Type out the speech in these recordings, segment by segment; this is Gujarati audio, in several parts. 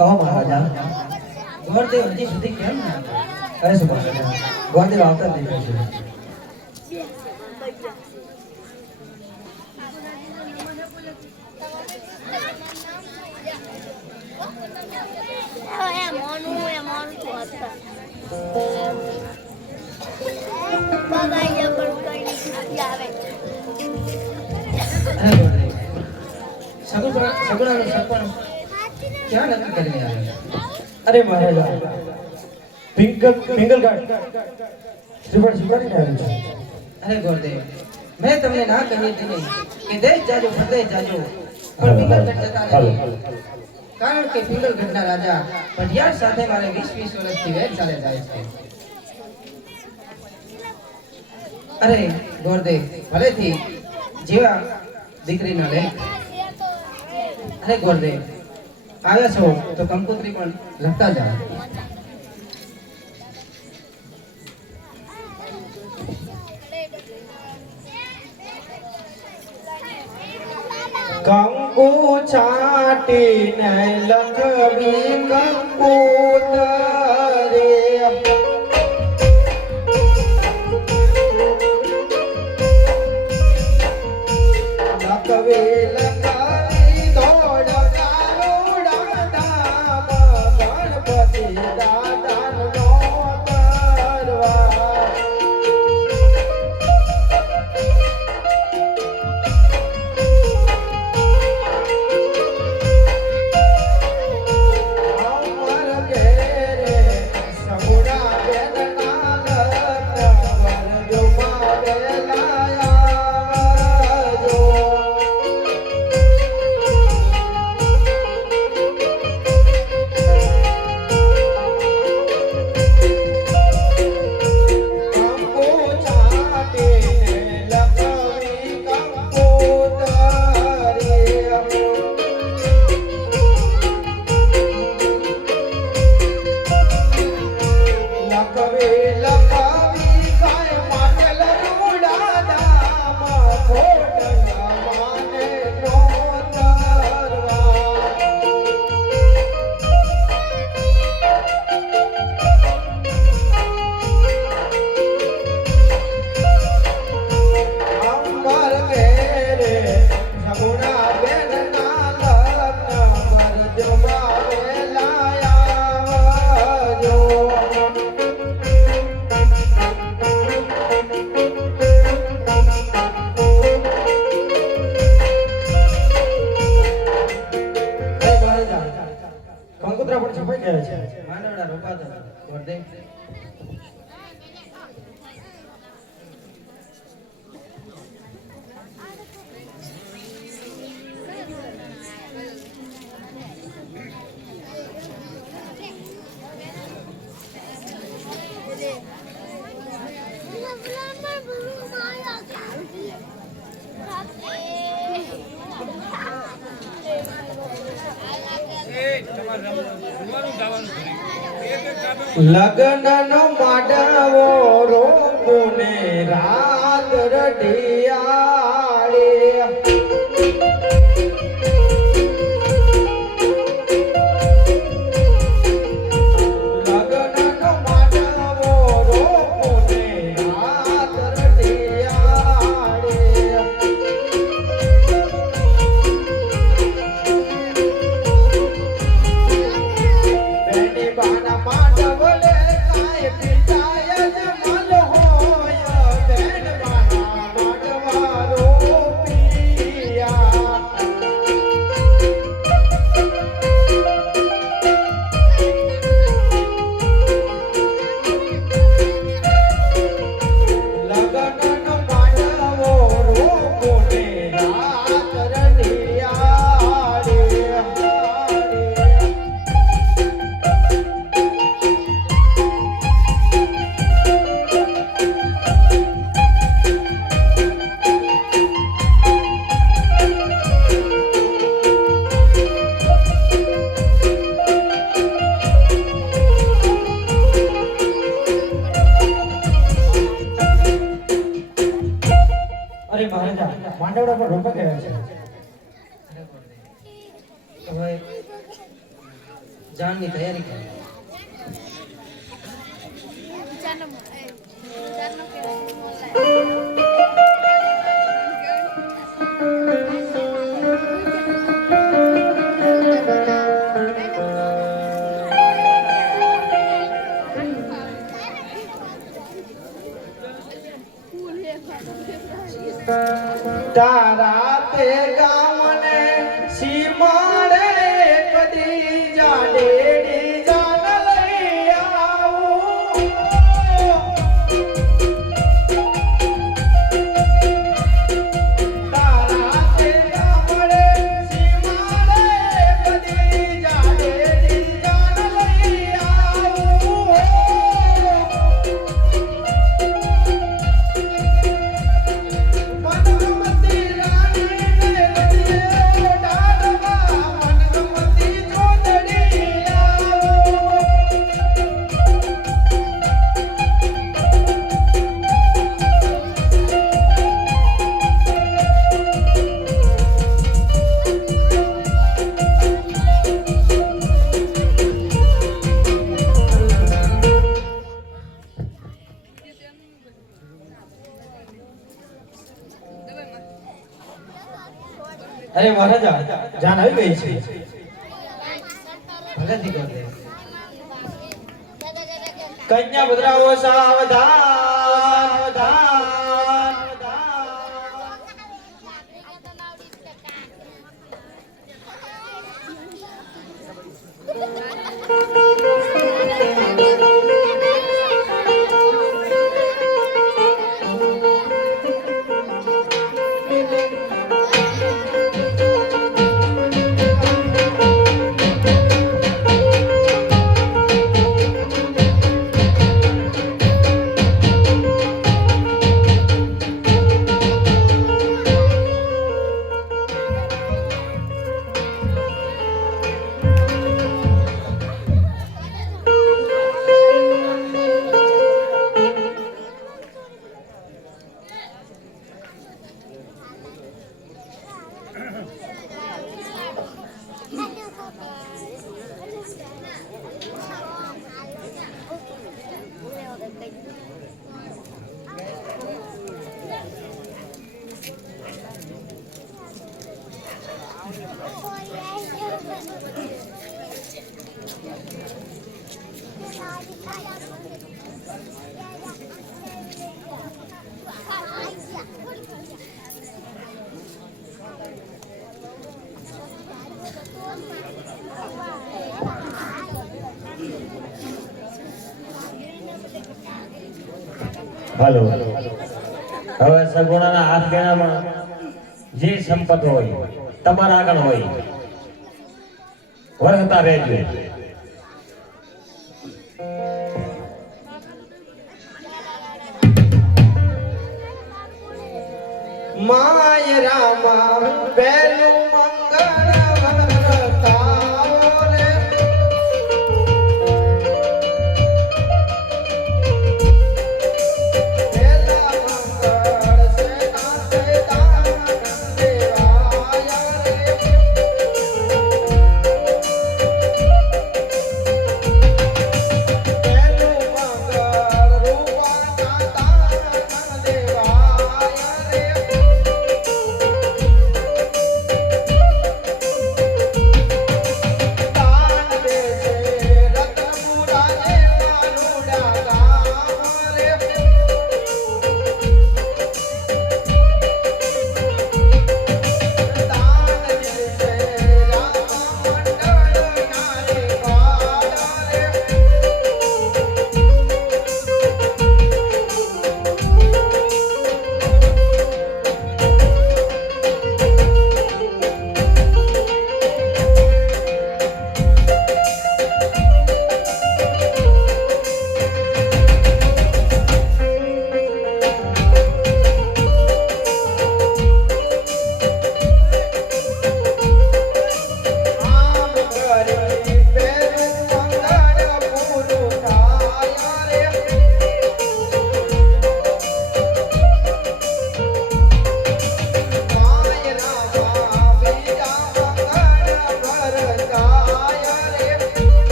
કહો મહારાજા. ગોરદેવ હજી સુધી કેમ ના કહે છે મહારાજા, ગોરદેવ આવતા જ નહીં છે. અરે ગોરદેવ સગુણાનું સપન ક્યાં નક્કી કરીને આવ્યા? અરે મહારાજા, પિંગલગાડ શ્રીફળ સ્વીકારીને આવ્યું છે. અરે ગોરદેવ મેં તમને ના કહી હતી કે દેશ જાજો પ્રદેશ જાજો પણ પિંગલગઢ જતા નહીં. કારણ કે પિંગલગઢના રાજા પઢિયાર સાથે મારે 20 વર્ષથી વેર ચાલે જાય છે. અરે ગોરદેવ ભલેથી જેવા દીકરીના લેખ. અરે ગોરદેવ આવ્યા છો તો કંકોત્રી પણ લખતા જાઓ. કંકુ છાટીને લખવી કંકોત્રી, લખવી લખાવી દોડ કારુડા ધામ ગણપતિ દાદાનો દરબાર. કંકોત્રા પણ છપાઈ ગયા છે. માંડવડા રોપાતા ગોરદેવ. લગ્નનો માંડવો રોપુને રાત રઢિયાળી, લગ્નનો માંડવો રોપુને રાત રઢિયાળી, બેની બાના માંડવ લે કાય પિતાય જમલ હોય, બેન બાના માંડવા રોપિયા. લગનનો માંડવો રોપુને રાત રઢિયાળી. અરે મહારાજા, માંડવડા પર રોપા ગયા છે. હવે જાણની તૈયારી કરો. તારા તે ગામને સીમાડે કદી જાડેડી જાન લઈ આવું. તારા તે ગામને સીમાડે કદી જાડેડી જાન લઈ આવું. મનગમતી રાણીને લઈએ ડાળમાં, મનગમતી જોતડી આવો. અરે મહારાજા, જાન આવી ગઈ છે. ભલેથી કરી દે. કન્યા ભદ્રાઓ સાવધાન, સાવધાન. હાલો, હવે સગુણાના હાથ ગણામાં જે સંપત હોય તમારા આગળ હોય વર્ગતા રહેજો. માય રામા પહેલું મંગળ વરતાવો રે. પહેલા મંગળ સેના તે દાન દેવાયા રે. પહેલું મંગળ રૂપાના દાન દેવાયા રે.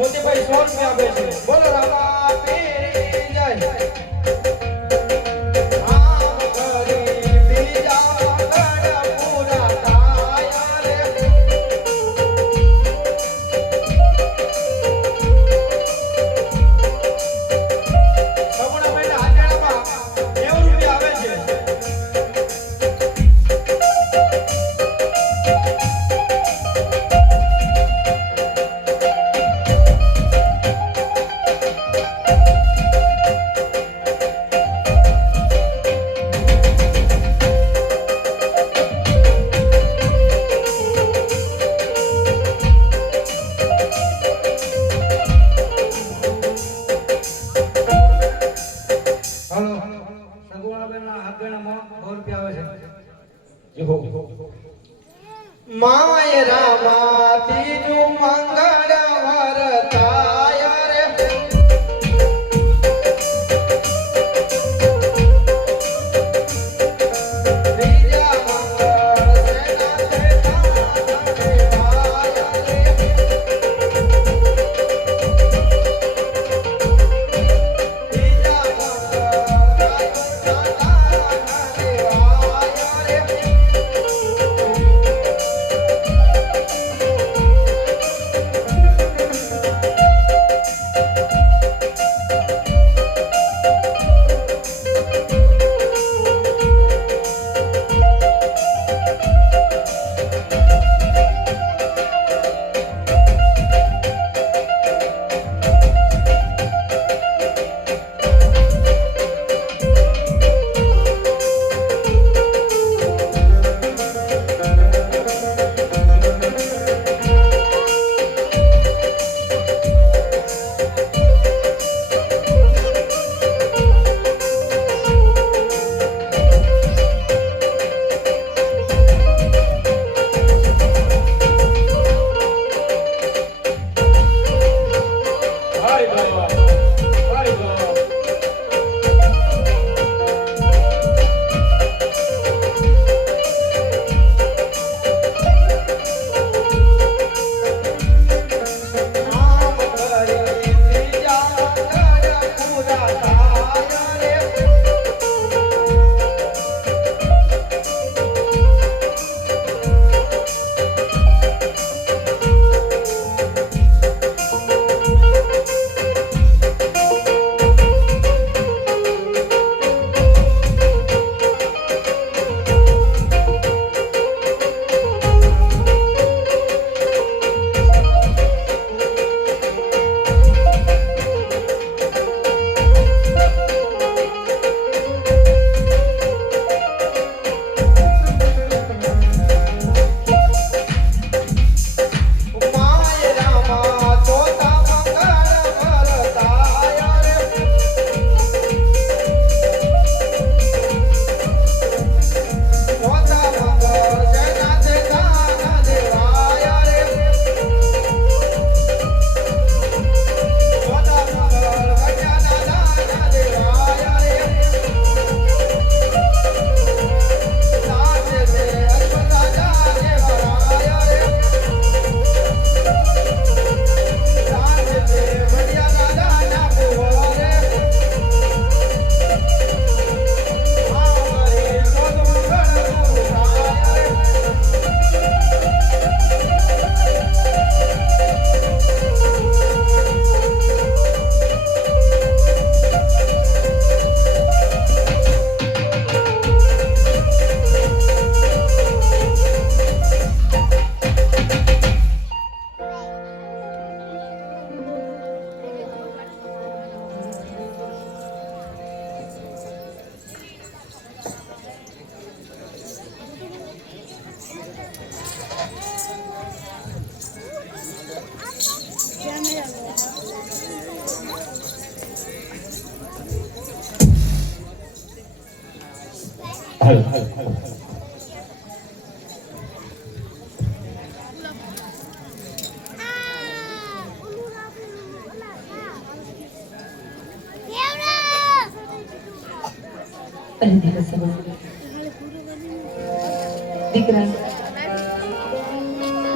મોતીભાઈ 100 રૂપિયા આપે છે બોલો રામા પીરની જય આમ કરી બીજા ગણ પૂરા થાય રે સગુણાભાઈ ના હાજરામાં 90 રૂપિયા આવે છે માય રામા ત્રીજું મંગળ વરતાય રે ત્રીજા મંગળ સેના સેના દેવાય રે ત્રીજા મંગળ દેવાય રે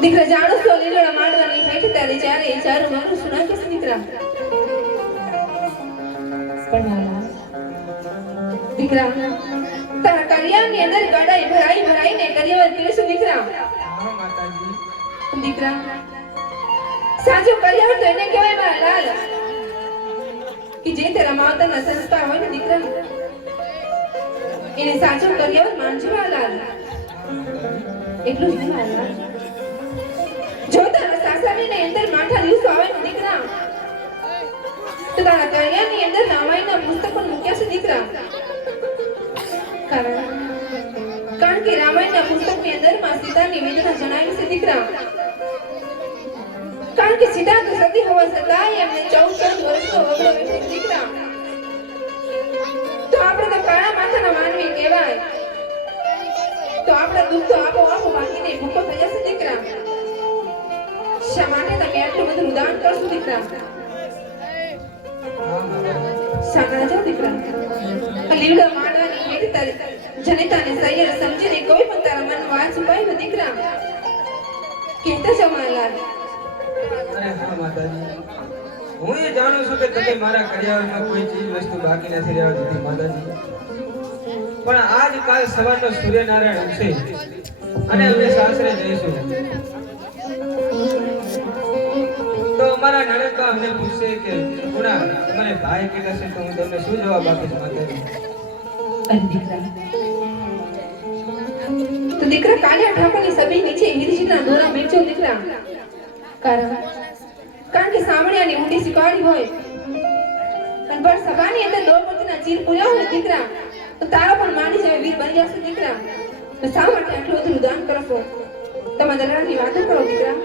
દીકરા જાણો છો લીલોડા માંડવાની ભેટ ત્યારે જ્યારે ચારું મારું સુના કે દીકરા પણ મારા દીકરા તારા કરિયાની અંદર ગાડાઈ ભરાઈને કરિયાવર કરીશું દીકરા હા માતાજી દીકરા સાચો કરિયાવર તો એને કહેવાય મારા લાલ કે જે તારા માતાના સંસ્કાર હોય ને દીકરા એને સાચો કરિયાવર માનજો મારા લાલ એટલું જ નહીં મારા લાલ જો તારા સાસરીની અંદર માઠા દિવસો આવે ને દીકરા તો તારા કરિયાની અંદર રામાયણના પુસ્તક પણ મૂક્યા છે દીકરા કારણ કે રામાયણના પુસ્તકની અંદર માં સીતાની વેદના જણાવી છે દીકરા કારણ કે સીતા તો સતી હોવા છતાં એમને 14 વર્ષનો વગડો વેઠે દીકરા તો આપણે તો કાળા માથાના માનવી કહેવાય તો આપણા દુઃખ તો આપોઆપ ભાગીને ભૂખો થઈ જશે દીકરા શા માટે તમે આટલું બધું ઉદાન કરશો દીકરા સાંભળા જાઓ દીકરા આ લીવડા માંડવાની હેઠ તારી જનિતાને સૈયર સમજીને કોઈ પણ તારા મનમાં વાત છુપાય ને દીકરા કહેતા જાઓ મારા લાલ અરે હા માતાજી હું એ જાણું છું કે તમે મારા કરિયાવરમાં કોઈ ચીજ વસ્તુ બાકી નથી રહેવા દીધી માતાજી પણ આજ કાલ સવારનો સૂર્યનારાયણ ઉગશે અને અમે સાસરે જઈશું તો અમારા નણંદબા અમને પૂછશે કે ગુણા મને ભાઈ કેટલા છે તો હું તમને શું જવાબ આપીશ માતાજી અરે દીકરા તો દીકરા કાલિયા ઠાકોરની સભી નીચે હિરજીના દોરા મેચો દીકરા કારણ કે સામણિયાની ઊંડી શીખવાડી હોય અને પર સભાની અંદર દ્રૌપદીના ચીર પૂર્યા હોય દીકરા તો તારો પણ માની જેવો વીર બની જશે દીકરા તો શા માટે આટલું બધું દાન કરો છો તમારા દલાલની વાતો કરો દીકરા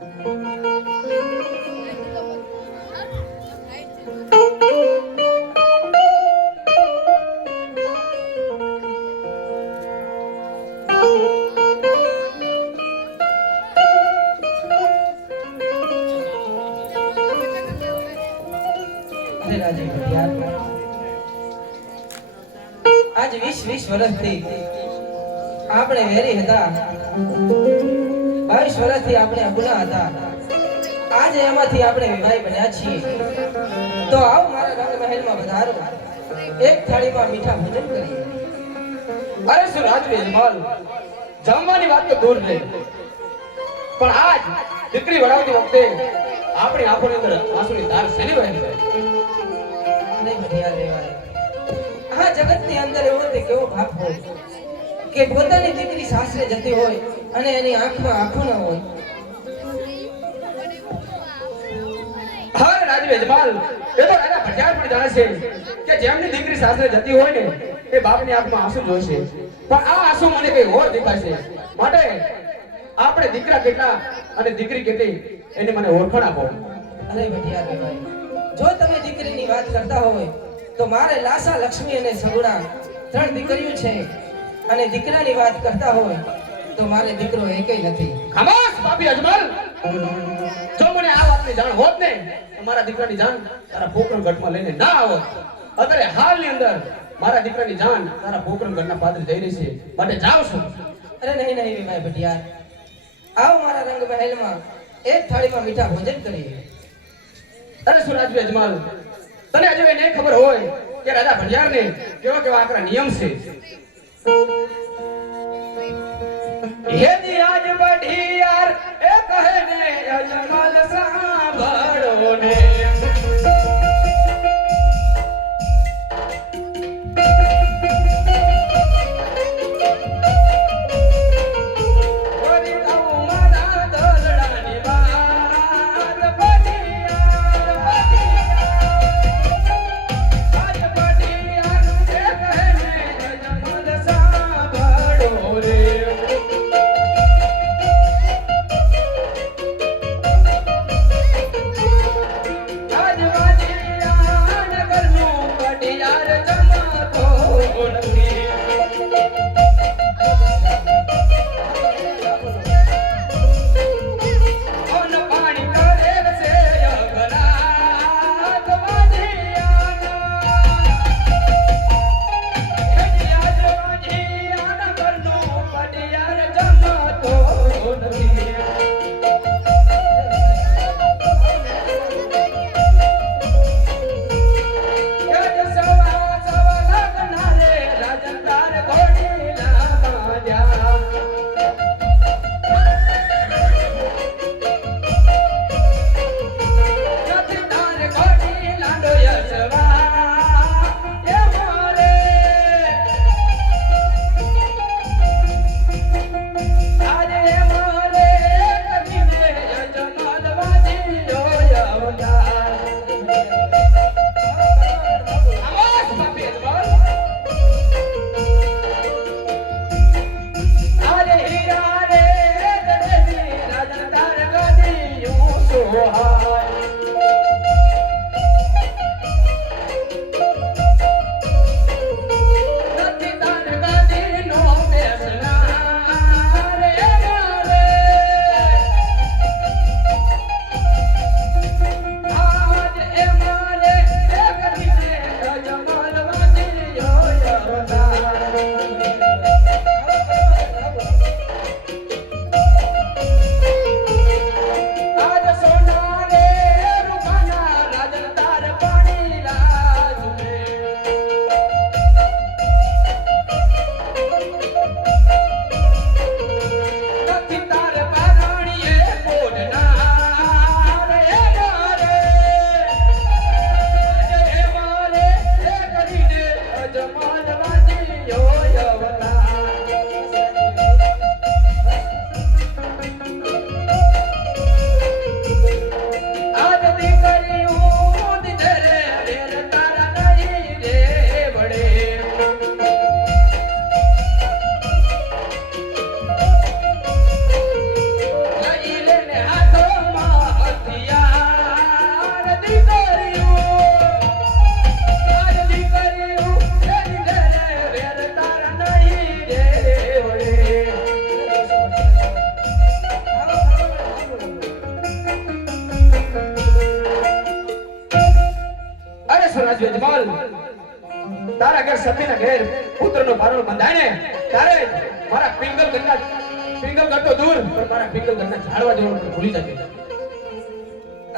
અરે રાજા ભટિયાર, આજ 20 વર્ષથી આપણે વેરી હતા, 22 વર્ષથી આપણે અબુલા હતા, આજે એમાંથી આપણે વિવાહી બન્યા છીએ. તો આવો મારા રંગમહેલમાં વધારો, એક થાળીમાં મીઠા ભોજન કરીએ. અરે શું રાજવી જમાલ, જમવાની વાત તો દૂર રહી, પણ આજ દીકરી વળાવતી વખતે આપણી આંખોની અંદર આંસુની ધાર શેની વહે છે? અરે ભટિયાર રેવાય, આ જગતની અંદર એવો તે કેવો ભાગ હોય કે પોતાની દીકરી સાસરે જતી હોય અને એની આંખમાં આંખો ન હોય. અરે રાજવી જમાલ, એ તો રાજા ભટિયાર પણ જાણે છે કે જેમની દીકરી સાસરે જતી હોય ને એ બાપની આંખમાં આંસુ જોશે, પણ આ આંસુ મને કઈ ઓર દેખાશે. માટે આપણે દીકરા કેટલા અને દીકરી કેટલી એની મને ઓળખાણ આપો. અરે ભટિયાર રેવાય, જો તમે દીકરીની વાત કરતા હોય તો મારે લાસા, લક્ષ્મી અને સગુણા 3 દીકરીઓ છે, અને દીકરાની વાત કરતા હોય તો મારે દીકરો એકેય નથી. ખામોશ પાપી અજમલ, જો મને આ વાતની જાણ હોત ને તો મારા દીકરાની જાન તારા પોકરણ ગઢમાં લઈને ના આવત. અત્યારે હાલની અંદર મારા દીકરાની જાન તારા પોકરણ ગઢના પાદરે જઈ રહી છે, માટે જાવ છું. અરે નહીં નહીં વિભાઈ ભટિયાર, આવો મારા રંગ મહેલમાં એક થાળીમાં મીઠા ભોજન કરીએ. અરે શું રાજવી અજમલ, તને હજુ એ નહીં ખબર હોય કે રાજા ભટિયારને કેવા કેવા આકરા નિયમ છે. હેજી આજ ભટિયાર એ કહે ને અજમલ સાંભળો ને, રાજુ યજમાન તારા ઘર સતીના ઘેર પુત્રનો પારણો બંધાય ને ત્યારે મારા પિંગલ કરતો દૂર પણ મારા પિંગલ ઘરના ઝાડવા જવાનું પણ ભૂલી જજે.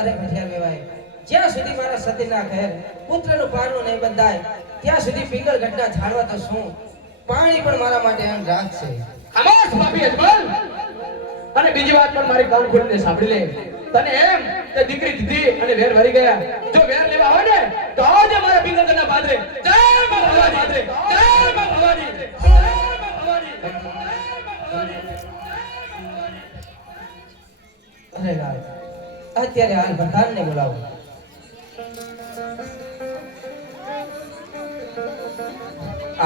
અરે ભઠિયાર વેવાય, જ્યાં સુધી મારા સતીના ઘેર પુત્રનું પારણું નહીં બંધાય ત્યાં સુધી પિંગલ ઘટના ઝાડવા તો શું, પાણી પણ મારા માટે એમ રાખશે. ખામોશ બાપી યજમાન. અને બીજી વાત પણ મારી કાન ખોલીને સાંભળી લે. તને એમ કે દીકરી દીધી અને વેર વરી ગયા, જો વેર લેવા હોય ને તો આજે મારા પિંગલ ઘરના પાદરે જય માં ભવાની, જય માં ભવાની, જય માં ભવાની. અરે લાલ, અત્યારે હાલ પ્રધાનને બોલાવો.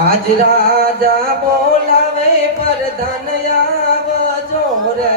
આજ રાજા બોલાવે પ્રધાન આવજો રે.